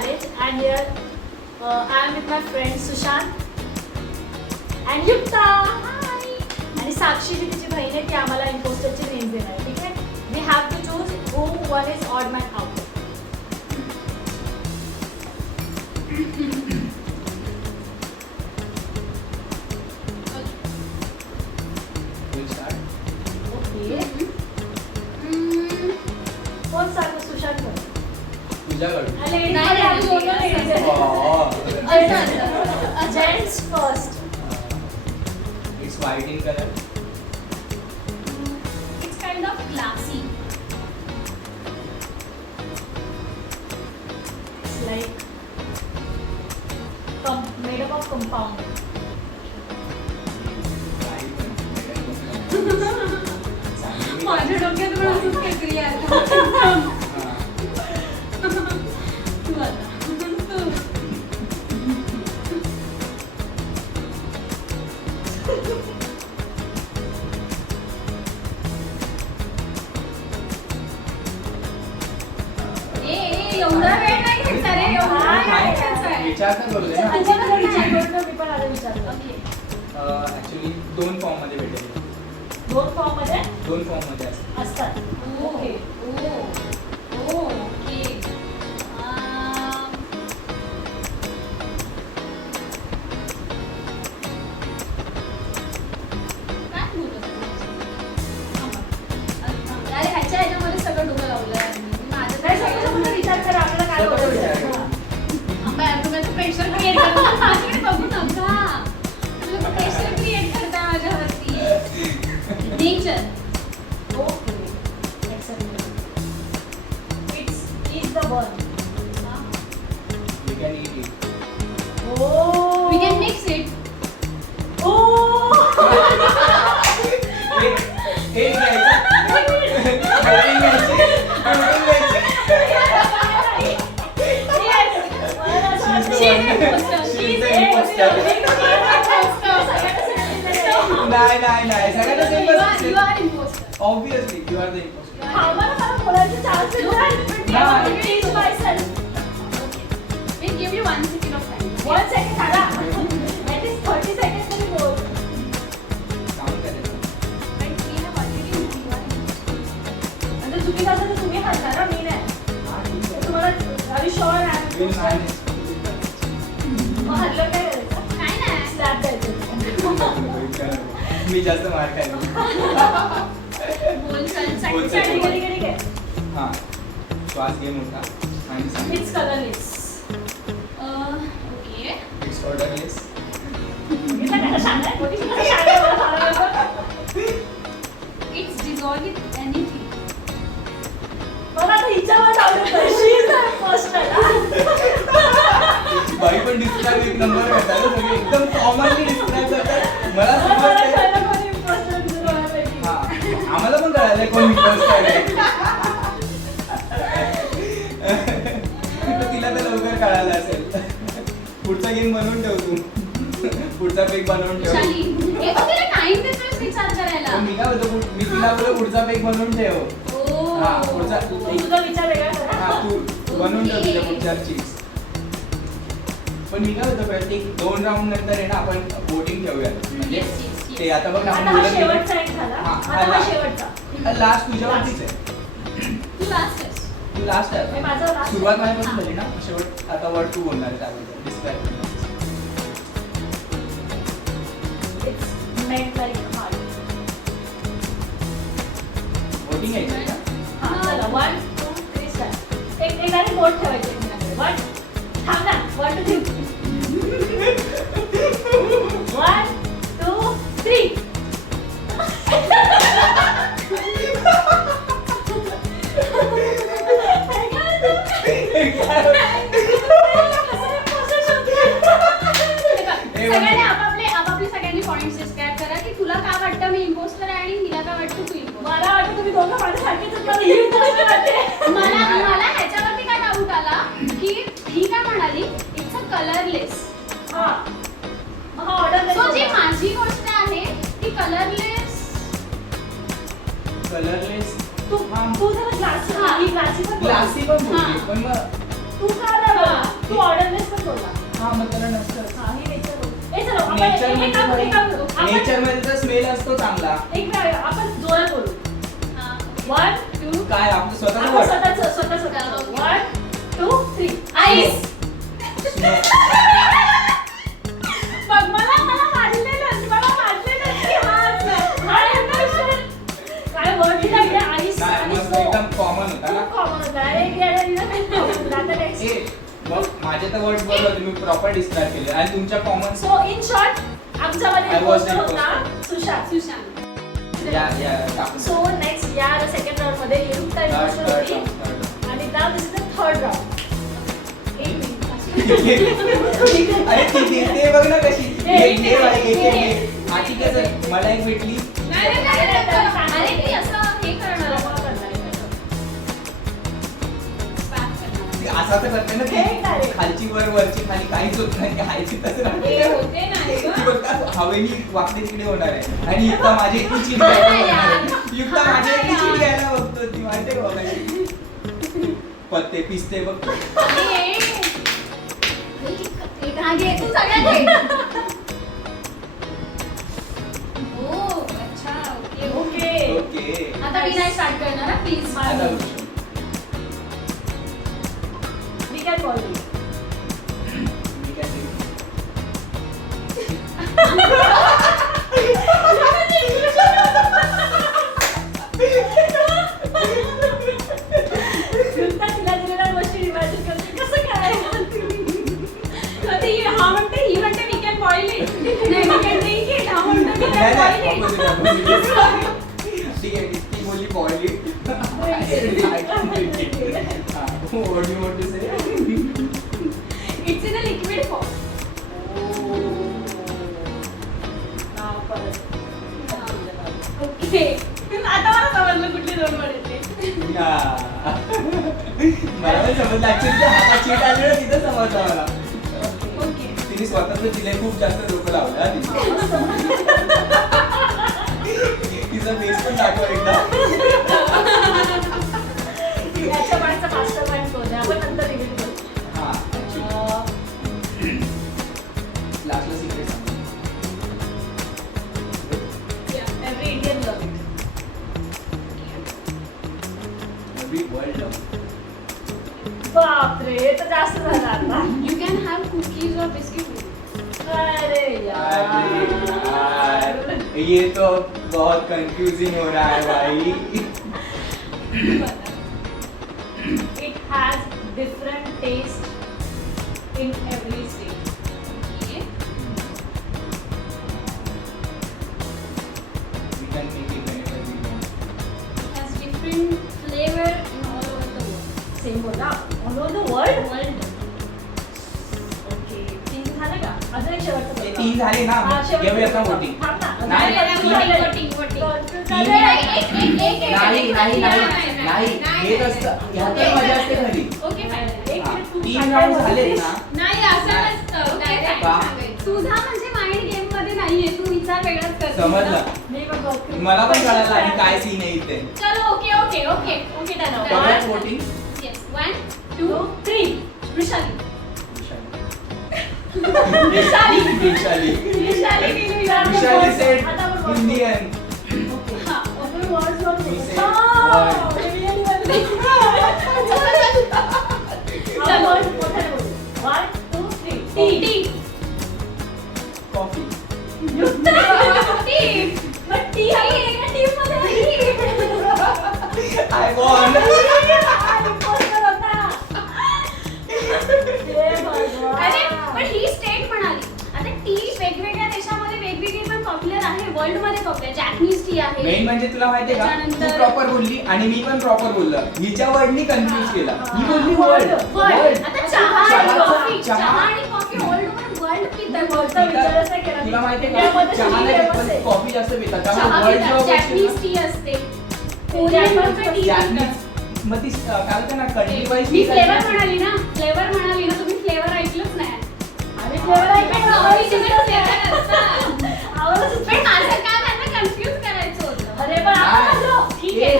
challenge, and here I am with my friend Sushant and Yukta. Hi. आणि साक्षी जी तिची बहीण आहे ती आम्हाला इम्पोस्टरची नेम्स देणार आहे. ठीक आहे. We have to choose who one is odd man out. कोण सांगतो? सुशांत तुझ्याकडून gents first. It's white in colour. It's kind of classy. It's like made up of compound. माझ्या डोक्यात पण असंच काहीतरी आहे. तू आता. एवढा वेळ नाही घ्यायचा रे. एवढा नाही घ्यायचा. विचार तर करू दे ना. मी पण आता विचारलं. ऍक्च्युली दोन फॉर्म मध्ये भेटेल. दोन फॉर्म मध्ये दोन फॉर्म मध्ये असतात. ओके. ओके. काय बोलत अरे ह्याच्यामध्ये सगळं डोकं लावलं आहे मी. माझं नाही सगळं विचार करा आपल्याला काय स्वतः विचार बोलायचं. करा. तुम्ही प्रेशर क्रिएट करता. माझ्याकडे बघू नका. तुम्ही प्रेशर क्रिएट करता माझ्यावरती. Nature. Okay. It's the one. We can eat it. Oh. We can mix it. Oh. हे घ्यायचं. protein घ्यायची. protein घ्यायची. नाही सगळ्यांना same You are imposter. Obviously you are the imposter. आम्हाला मला बोलायचं chance दिला. नाही. Teach myself. We'll give you 1 second of time. 1 second झाला. At least 30 seconds तरी बोल. काउंट करायचं. But we have already known you are imposter. म्हणजे चुकीचं असेल तर तुम्ही हसणार ना, मी नाही. हा, ठीक आहे. तुम्हाला आर यू शुअर आहे? Will manage. मग हल्लं काय करायचं? काय नाही. स्लॅप द्यायचं. मी जास्त मार खायला. बोल चल. बोल, चल. ठीक आहे, ठीक आहे, ठीक आहे. हा श्वास घे मोठा आणि सांग. It's colorless. Okay. It's odourless. मी तर काय सांगणार? कोणी किती सांगणार मला सांगायला? It's dissolved with anything. मला आता हिच्यावर आवडतं. She is the imposter. बाई पण डिस्क्राईब एक नंबर करतात ना, सगळे एकदम कॉमनली डिस्क्राईब करतात. मला मला समजतंय. कळलं कोणी imposter तुझं डोळ्यापैकी. हा आम्हाला पण कळालंय कोण इम्पोस्टर आहे. तर तिला तर लवकर कळालं असेल. पुढचा गेम बनवून ठेव तू. पुढचा पेक बनवून ठेव. शाली. हे बघ तिला टाइम देतोय विचार करायला. मी काय बोलतो मी तिला बोलतो पुढचा पेक बनवून ठेव. Oh. हा पुढचा तू तुझा विचार वेगळा कर. हा तू बनवून ठेव तुझ्या पुढच्या चीज. पण मी काय होतं प्रत्येक 2 राऊंड नंतर आहे ना आपण वोटिंग ठेवूया. म्हणजे Yes, yes, yes. ते आता बघ ना आता आपण हा बोलत शेवटचा गेलो. एक झाला. हा, आता हा शेवटचा. लास्ट तुझ्यावरतीच आहे. तू लास्ट आहेस. तू लास्ट हे आहे. माझं last सुरुवात आहे. माझ्यापासून हा. झाली ना शेवट आता वर्ड तू बोलणार आहे त्याबद्दल describe. It's meant like heart. Voting आहे का? हा, चला. 1, 2, 3 स्टार्ट. एक डायरेक्ट बोट ठेवायचे एकमेकांकडे. 1 थांब ना. 1 2 3. 1 2 3. सगळ्यांनी आपापले सगळ्यांनी पॉइंट्स डिस्क्राईब करा की तुला काय वाटतं मी इम्पोस्टर आहे आणि हिला काय वाटतं तू इम्पोस्टर. मला वाटतं तुम्ही दोघं माझ्यासारखेच आहेत. मला ही imposter वाटते. मला ह्याच्यावरती काय डाऊट आला की ही काय म्हणाली इट्स अ कलरलेस. हा. हा ऑर्डर सो जी माझी गोष्ट आहे ती कलरलेस. कलरलेस तू जरा ग्लासी हा. ही ग्लासी पण बोल. ग्लासी पण बोलली हा. पण मग तू का नाही बोलला? हा. तू ऑर्डरलेस पण बोलला. हा मग त्याला नसतं. हा, ही nature बोल. ए, चलो, आपण नेचर एक काम करू, एक काम करू. आपण- नेचर मध्ये तर स्मेल असतो चांगला. एक वेळ आपण जोरात बोलू. हा. 1 2 काय आपलं स्वतःच आपण word. स्वतः 1 2 3 आईस. बघ मला वाढलेलं की काय वर्ड दिला इकडे आईस नाही आणि मस्त सो एकदम कॉमन होता ना. खूप कॉमन होता. एक याला दिला नाही common. आता next. ए मग माझे तर वर्ड बरोबर होते, मी प्रॉपर डिस्क्राईब केले आणि तुमच्या कॉमन So in short, आमच्यामध्ये I was imposter the होता सुशांत. सुशांत. या टाकून So next या सेकंड राऊंड मध्ये युक्ता imposter होती आणि now this is the third round. एक मिनिट. अरे ती दिसते बघ ना कशी. एक हा ठीक आहे सर, मला एक भेटली. अरे ती असं हे करणार ती असा तर करते ना हे काय? ती खालची वर वरची खाली काहीच होत नाही, खायची तसं हे राहते. होते नाही ती गं. बघता हवेनी वाकते तिकडे होणार आहे आणि युक्ता माझी एकटी चीट घ्यायला बघणार आहे. युक्ता माझी एकटी चीट घ्यायला बघतो, ती माहिती आहे का बघायची. पत्ते पिसते बघ. एक हा घे, तू सगळ्यात घे. ओ, अच्छा, ओके, ओके. Okay. ओके आता मी नाही स्टार्ट करणार हा, प्लीज. आता We can call you. मी काय ते- युक्ता तिला दिलेल्या गोष्टी imagine करते. कसं काय? कधी हा म्हणते, ही म्हणते we can boil it. नाही, we can drink it. हा म्हणतो we नाही, can boil नाही, it. opposite, opposite. ठीक आहे ती बोलली boil it. What do you want to say? It's in a liquid form. नाव परत. ओके. आता मला समजलं कुठली दोन word येते. या. मला पण समजलं ऍक्च्युली हातात चीट आली ना तिथं समजलं मला. ओके. तिने स्वतःच तिला खूप जास्त डोकं लावलं हा तिने. तिचा फेस पण दाखव एकदा. याच्या मागचा मास्टर माइंड कोण आहे? आपण नंतर रिव्हील करू. हा लास्टला सिक्रेट सांग. Every Indian love it. Every world love. बापरे, हे तर जास्त झालं आता. You can have cookies or biscuit with it. अरे अरे यार. यार, ये तो बहुत कंफ्यूजिंग हो रहा है भाई. It has different taste in every state. Okay. We can make it whenever we want. It has different flavor in all over the world. Same बोला. All over the world? World. Okay. 3 झाले का? अजून एक शेवटचं हे बोला. 3 झाले ना, हा, शेवटचं घेऊया आता बोला. voting. थांब ना. नाही, अजून नाही, एक voting, voting, voting. Confuse तीन झाले. नाही. नाही हेच असतं, ह्यातच मजा असते खरी. Okay fine. एक हा, मिनिट तू 3 काय राऊंड बोलतेस? झालेत ना. नाही असं नसतं. Direct वा. सांगायचं. तुझा म्हणजे माइंड गेम मध्ये नाहीये, तू विचार वेगळाच करते. समजलं. मी पण बघते. मला पण कळालं आणि काय सीन आहे इथे. चलो okay okay okay okay done परत voting. येस 1 2 2 3. वृषाली विशाली. विशाली. वृषाली गेली विशाली said आता आपण बोलतो. Indian. हा आपण words वर बोलू. We say हा, word. हे really बनले. आपण मोठ्याने बोलू. 1 2 3. T Coffee. टी मग टी आहे एका टीम मध्ये. I won. Imposter होता. हे भगवान. अरे पण ही स्टेट म्हणाली आता टी वेगवेगळ्या देशामध्ये वेगवेगळी पण पॉप्युलर आहे वर्ल्ड मध्ये पॉप्युलर जॅपनीज टी आहे मेन म्हणजे तुला माहितीये का, तू त्याच्यानंतर- प्रॉपर बोलली आणि मी पण प्रॉपर बोललो. हिच्या वर्डनी कन्फ्युज केला. ही बोलली Word. वर्ड. वर्ल्ड आता चहा आणि चहा- कॉफी चहा. चहा आणि कॉफी वर्ल्ड मध्ये वर्ल्ड पितात वरचा विचारच नाही केला. तुला माहितीये का, इंडियामध्ये चहा सगळी नाही famous आहे. कॉफी जास्त पितात. चहा त्यामुळे वर्ल्ड पितात जेव्हा जॅपनीज बोलशील टी असते Japanese कोरियन मध्ये टी ना, पितात Japanese- मग ती काय होतं ना कंट्री वाईज मी फ्लेवर म्हणाली ना तुम्ही फ्लेवर ऐकलंच नाही आम्ही flavor ऐकलं. आवडच पण माझं काम आहे ना कन्फ्युज करायचं होतं अरे पण आता झालं. ठीक आहे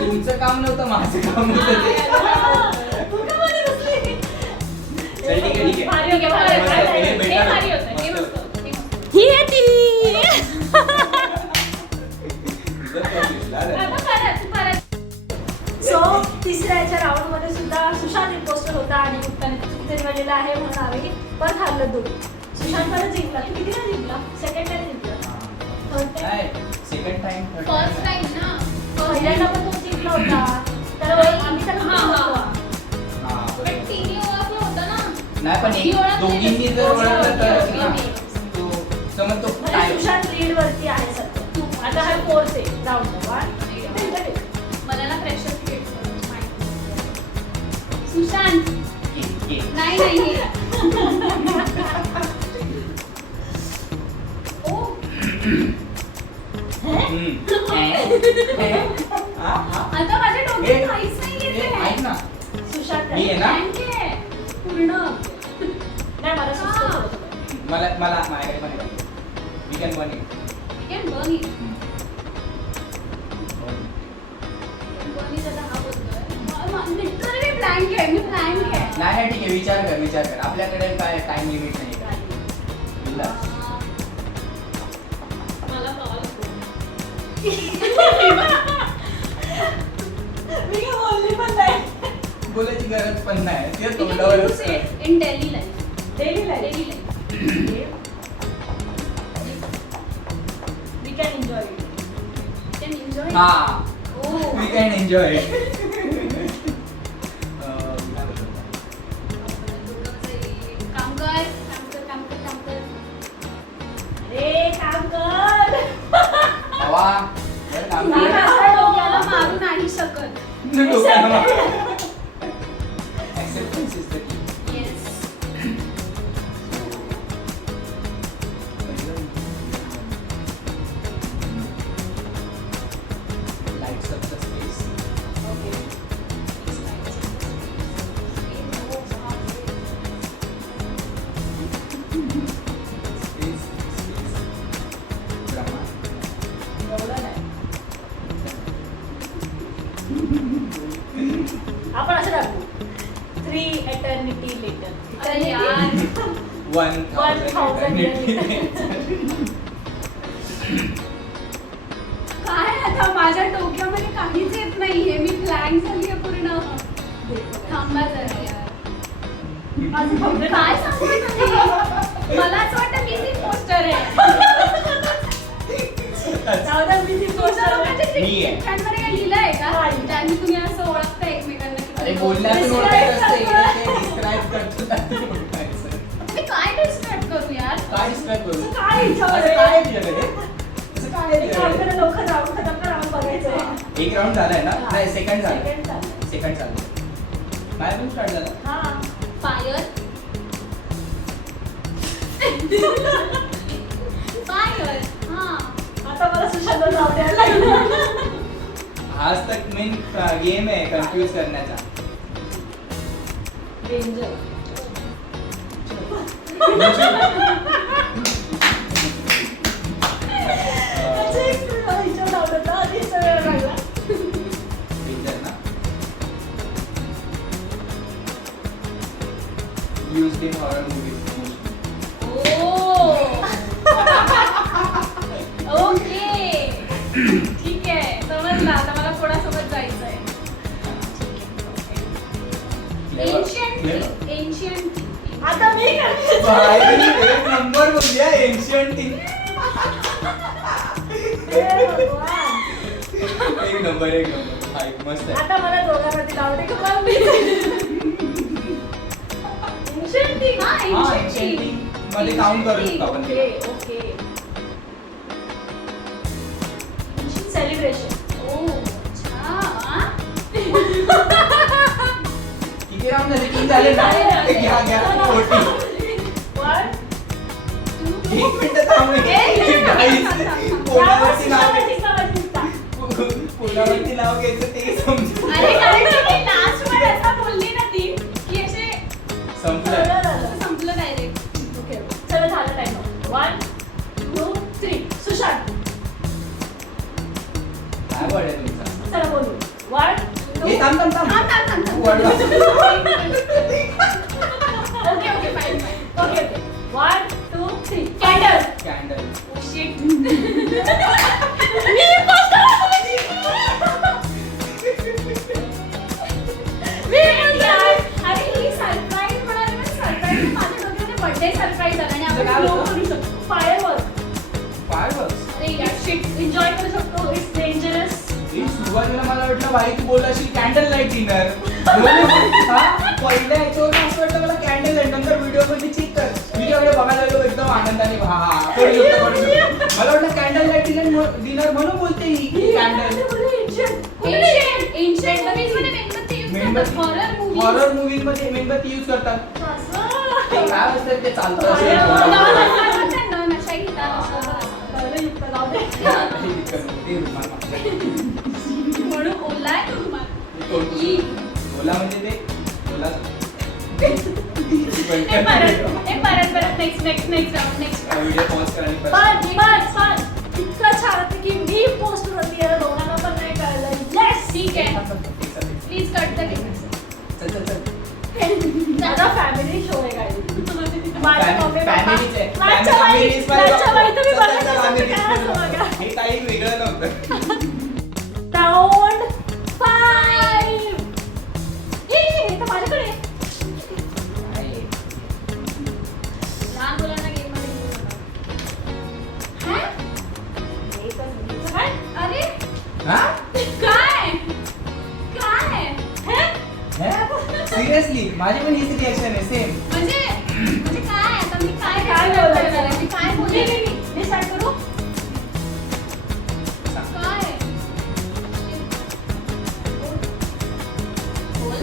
तुमचं काम नव्हतं, माझं काम होतं ते. तू का मध्ये बसली? आहे म्हणून आम्ही परत हारलो दोघी. सुशांत परत जिंकला. तू कितीला जिंकला? सेकंड टाइम जिंकला. थर्ड टाइम काय सेकंड टाइम फर्स्ट टाइम ना. पहिल्यांदा पण तो जिंकला होता. तर आम्ही त्याला हा, हा. हरवलं. पण तिन्ही ओळखलं होतं ना. नाही पण मी ओळखलं दोघींनी नाही. जर ओळखलं तर ओके, ना, ओके. तो समज तो म्हणजे टाइम सुशांत लीड वरती आहे सध्या. आता हा फोर्थ आहे राऊंड मला ना प्रेशर क्रिएट करायचं माहिती. सुशांत नाही नाही ओ आता माझ्या डोक्यात काहीच नाही येते. ऐक ना सुशांत मी आहे ना Blank आहे. पूर्ण नाही मला सुचत होतं. मला माझ्याकडे पण आहे we can burn it Can burn it. Burn it आता हा बोलतोय. Literally blank आहे. मी blank आहे. नाही ठीक आहे विचार कर आपल्याकडे काय टाइम लिमिट नाही का बिंदास. मला कॉल मी काय बोलली पण नाही. बोलायची गरज पण नाही ते तोंडावर in daily life. Daily life. Daily life. We can enjoy it. Can enjoy. हा Oh. वी कॅन एन्जॉय काम कर, काम कर, काम कर, काम कर. अरे काम कर. हवा बरं काम मी कर. माझ्या डोक्याला मारू नाही शकत. Acceptance is the key. Yes. Lights up the space. Space. Brahma. एवढं नाही. आपण असं टाकू 3 eternity later. अरे यार. 1000 काय आता माझ्या डोक्यामध्ये काहीच येत नाहीये. मी ब्लँक झालीये पूर्ण. थांबा जरा यार. काय सांगू तुम्ही? मला असं वाटतं मीच imposter आहे. जाऊ द्या, मी ती गोष्ट तुमच्या लोकांच्या मी आहे. चिठ्ठ्यांमध्ये काही लिहिलंय का? नाही. ज्यांनी तुम्ही असं ओळखता एकमेकांना की अरे तुम्ही बोलण्यातून Describe ओळखायचं असतं करतो. इकडे ते describe करतो त्यातून ओळखायचं. मी काय डिस्ट्रॅक्ट करू यार? काय describe करू? असं काय विचार असं आहे? काय आहे तुझ्याकडे? असं काय आहे एक काम तुझ्याकडे? करा, लवकर राऊंड खतम करा, आम्हाला बघायचं आहे. एक राऊंड झालाय ना हा. नाही सेकंड झालं Second झालं. सेकंड झालं माझ्या पण स्टार्ट झाला हा. फायर फायर हा आता मला सुशांत नाव द्यायला लागलं. आज तक मेन गेम आहे कन्फ्यूज करण्याचा डेंजर. हिच्या नाव देता, आधी हिचा वेळ लागला. Danger ना used in horror movies okay ठीक आहे समजलं आता मला कोणासोबत जायचंय एन्शियंट आता मी करते. भाई एक नंबर बोलूया एन्शियंट थिंग हे भगवान. एक नंबर भाई मस्त आहे आता मला दोघांवरती नाव दे का मग मी Ancient thing. हा हा एन्शियंट एन्शियंट थिंग मध्ये काउंट करू शकतो आपण ओके ओके सेलिब्रेशन. ओ अच्छा किती राऊंड झाले 3 झाले ना घ्या घ्या 40 वन एक मिनिट थांब कोणावरती नाव घ्यायचं ते समजून अरे कारण की मी लास्ट वर असं बोलली ना ती की असे संपलं संपलं डायरेक्ट ओके चला झालं टाइम. 1 2 3 सुशांत. काय वर्ड आहे तुमचा चला बोलू. 1 हे 2 थांब थांब थांब थांब, थांब, थांब, थांब. वड वाच. Okay okay fine fine okay okay 1 2 3 candle. Candle oh shit मी यार अरे ही सरप्राईज म्हणाली पण सरप्राईज सुरुवातीला मला वाटलं भाई तू बोलला असेल कॅन्डल लाईट डिनर. पहिल्या याच्यावर असं वाटलं मला कॅन्डल लाईट. नंतर व्हिडिओ मध्ये चेक कर, व्हिडिओकडे बघायला लागलो एकदम आनंदाने. हा करू शकतो. मला वाटलं कॅन्डल लाईट डिनर म्हणून बोलते ही कॅन्डल. हॉरर मूव्हीज मध्ये मेणबत्ती युज करतात. काय असतं ते चालतं म्हणून ओला आहे तो रुमाल. ओला म्हणजे ते ओला. परत नेक्स्ट राऊंड. व्हिडिओ पॉज करा आणि परत. इतकं छान होतं की मी पोस्ट होती यार, दोघांना पण नाही कळलं. येस ठीक आहे, प्लीज कट द चल चल चल. माझा फॅमिली शो आहे काय. हे काही वेगळं नव्हतं. राऊंड 5. हे तर माझ्याकडे आहे. लहान मुलांना गेम मध्ये घेऊ नका. हे तर मुलीचं काय? अरे हा काय काय सिरियसली माझी पण हीच रिएक्शन आहे सेम. म्हणजे काय आता मी काय काय बोलायचं? मी काय बोलले मी स्टार्ट करू. काय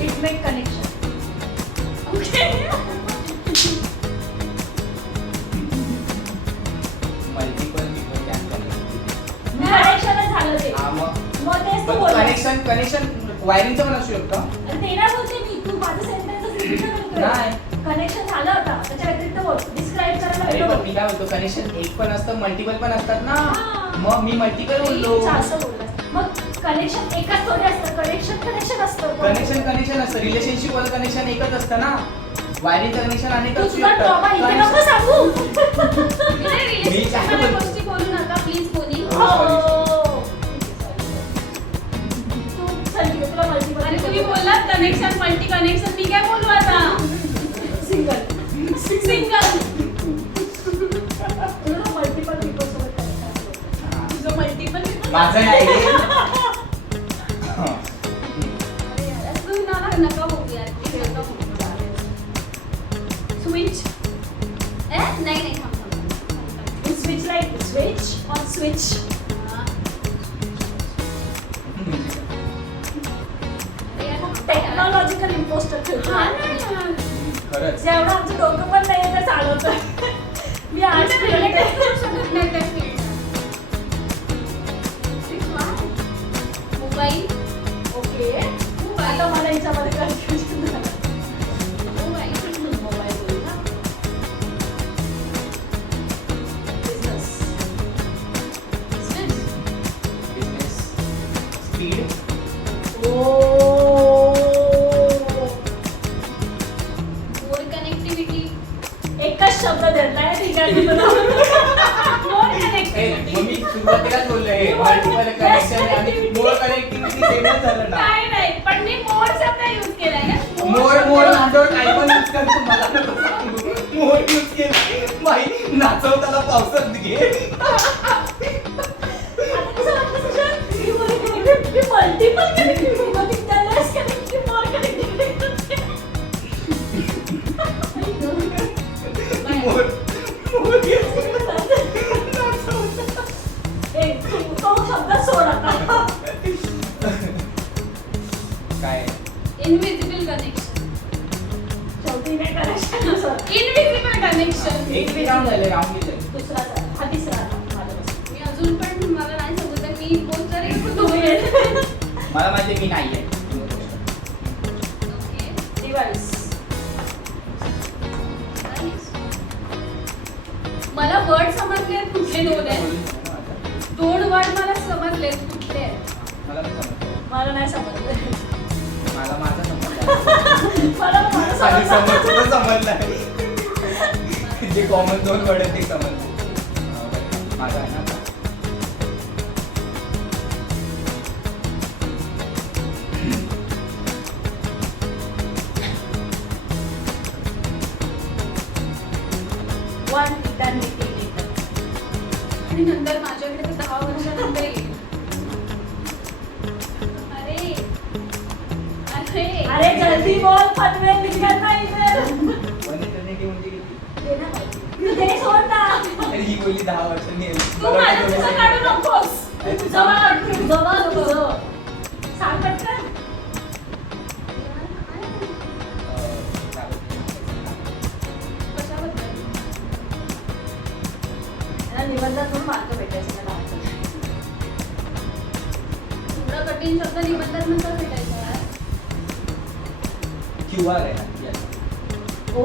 it make connection. Multiple people can कनेक्शनच झालं ते. मग तेच तू बोलला. कनेक्शन वायरिंगचं पण असू शकतं. ते ना बोलते मी, तू माझं सेंटेन्स रिपीट नाही. कनेक्शन झालं होता त्याच्या व्यतिरिक्त बोल. डिस्क्राईब करायला अरे वेगळं पण बोल. मी काय बोलतो कनेक्शन एक पण असतं मल्टिपल पण असतात ना. हा. मग मी मल्टिपल बोललो. असं बोललास. मग कनेक्शन एकच थोडे असतं. कनेक्शन असतं. कनेक्शन असतं. रिलेशनशिप वालं कनेक्शन एकच असतं ना. वायरिंगचं कनेक्शन अनेक तू असू तुझा ट्रॉमा इथे नको शकतं. सांगू. रिलेशनशिपच्या गोष्टी बोलू नका प्लीज कोणी. तू सांगितलं तुला मल्टिपल. अरे तुम्ही बोललात कनेक्शन मल्टी कनेक्शन, मी काय बोलू आता. सिंगल. तुला मल्टिपल पीपल सोबत कनेक्शन. तुझं मल्टिपल माझं नाही. अरे यार असं नका बोलू यार, प्लीज नका बोलू. स्विच. नाही थांब. Switch like switch on switch. Technological imposter खरंच जेवढं आमचं डोकं पण नाही आहे ते चालवतं. मी आज मोबाईल ओके. आता मला याच्यामध्ये कन्फ्युजन झालं. मोबाईल बोलू ना. बिझनेस. Business speed. कनेक्टिव्हिटी. एकच शब्द देताय ठीक आहे. मग मी सुरुवातीलाच बोललो हे मल्टिपल कनेक्शन आणि मोर कनेक्टिव्हिटी सेमच झालं ना. नाही पण मी मोर शब्द यूज केलाय ना. मोर नांदोर काही पण यूज करतो मला नको सांगू. मोर यूज केलं बाई नाचवताना पावसात घे. मल्टिपल कनेक्टिव्हिटी त्यालाच कनेक्टिव्हिटी मोर कनेक्टिव्हिटी. मोर तो शब्द सोड आता. काय इनविजिबल कनेक्शन. शेवटी नाही कनेक्शन. Invisible connection. एक राऊंड झाले राऊंड गेले. दुसरा हा तिसरा आता माझ्यापासून. मी अजून पण मला नाही समजत मी बोलतो रे पण तुम्ही तुम्ही. मला माहिती मी नाहीये. Okay device. मला वर्ड समजले कुठले दोन आहेत. दोन वर्ड मला समजले कुठले आहेत. मला नाही समजलं. मला नाही समजलं. मला माझा समजलं. मला माझं आणि समजलं. समजलं जे कॉमन दोन वर्ड आहेत ते समजलं. माझा आहे ना आता. One eternity later. आणि नंतर माझ्याकडे ते 10 वर्षानंतर येईल. अरे जल्दी बोल पनवेल निघत नाही तर वन इटर्निटी म्हणजे किती? दे ना बाई. तू दे सोड ना. अरे ही बोलली 10 वर्षांनी येईल. तू माझं तुझं काढू नकोस. तुझं बघ, तुझं बघ, तुझं. सांग पटकन. कशाबद्दल? याला निबंधातून मार्क भेटायचे मला वाटतं. एवढा कठीण शब्द निबंधात नंतर भेटायचा यार. QR आहे ना Yes. ओ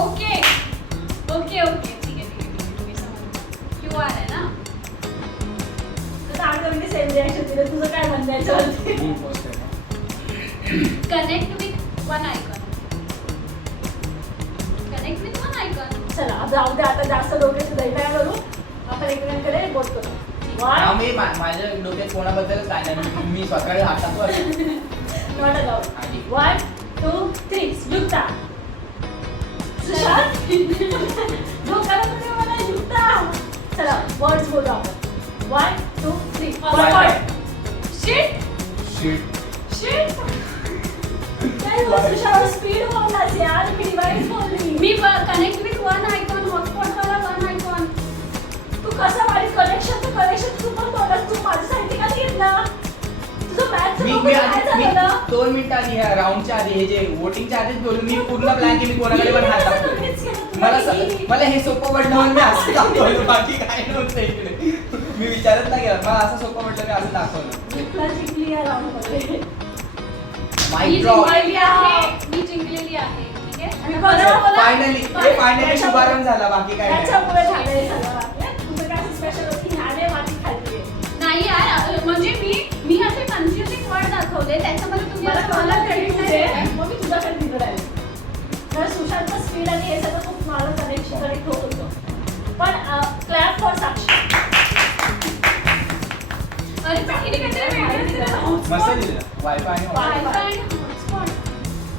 ओके ओके ओके ठीक आहे तुम्ही समजलं. QR आहे ना. तर आम्ही दोघींनी सेम रिॲक्शन दिलं. तुझं काय म्हणणं आहे याच्यावरती? ही post आहे ना. Connect with one icon. Connect with one icon. चला आता जाऊ दे, आता जास्त डोक्याचं दही काय करू. आपण एकमेकांकडे बोलतो. हा, वन मी माझ्या डोक्यात कोणाबद्दलच काय नाही. मी स्वतःकडे हात टाकतो असं. नॉट जाऊ. आधी. 1 2 3 युक्ता. सुशांत डोक्याला तुम्ही मला युक्ता. चला वर्ड्स बोलू आपण. 1 2 3 Wi-Fi. Shit Shit. शिट. काय बोल सुशांत स्पीड बोललास यार. मी डिवाइस बोलली. मी connect with one icon hotspot वाला वन आयकॉन. तू कसं वाढीस कनेक्शन तू पण बोललास. तू माझ्यासाठी का घेतला? तुझं मॅथचं मी डोकं काय झालं? 2 मिनिटं आधी ह्या राऊंडच्या आधी हे जे वोटिंगच्या आधीच बोललो मी पूर्ण प्लॅन की मी कोणाकडे पण हात टाकतो. मला हे सोपं वाटलं म्हणून मी असं दाखवलं. बाकी काय नव्हतं इकडे. मी विचारत नाही केला. मला असं सोपं वाटलं मी असं दाखवलं. तुला जिंकली या राऊंडमध्ये. मी माईक ड्रॉप. जिंकलेली आहे. मी जिंकलेली आहे. ठीक आहे. आणि बरं बोला. फायनली शुभारंभ झाला. बाकी काय नाही. त्याच्यामुळे झालं हे सगळं आपल्या. तुझं काय स्पेशल होती ह्याने माती खाल्ली. नाही यार म्हणजे मी असे कन्फ्युजिंग वर्ड दाखवले त्याच्यामध्ये तुम्ही मला असं मला मला क्रेडिट credit दे. नाही देताय. मग मी तुझ्याकडे दिलं राहील. तर सुशांतचं स्पीड आणि हे सगळं खूप मला कनेक्ट होत होतं. पण क्लॅप फॉर साक्षी. अरे पण किती काहीतरी वेगळंच दिलं. मस्त दिलं. वायफाय आणि Wi-Fi. Wi-Fi आणि hotspot.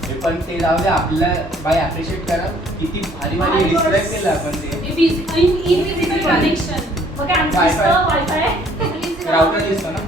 हे पण ते जाऊ दे आपल्या बाय अप्रिशिएट करा किती भारी भारी भारी डिस्क्राईब words. केलं आपण ते Invisible connection. मग काय आमचं Wi-Fi. वायफाय. राऊटर दिसतो ना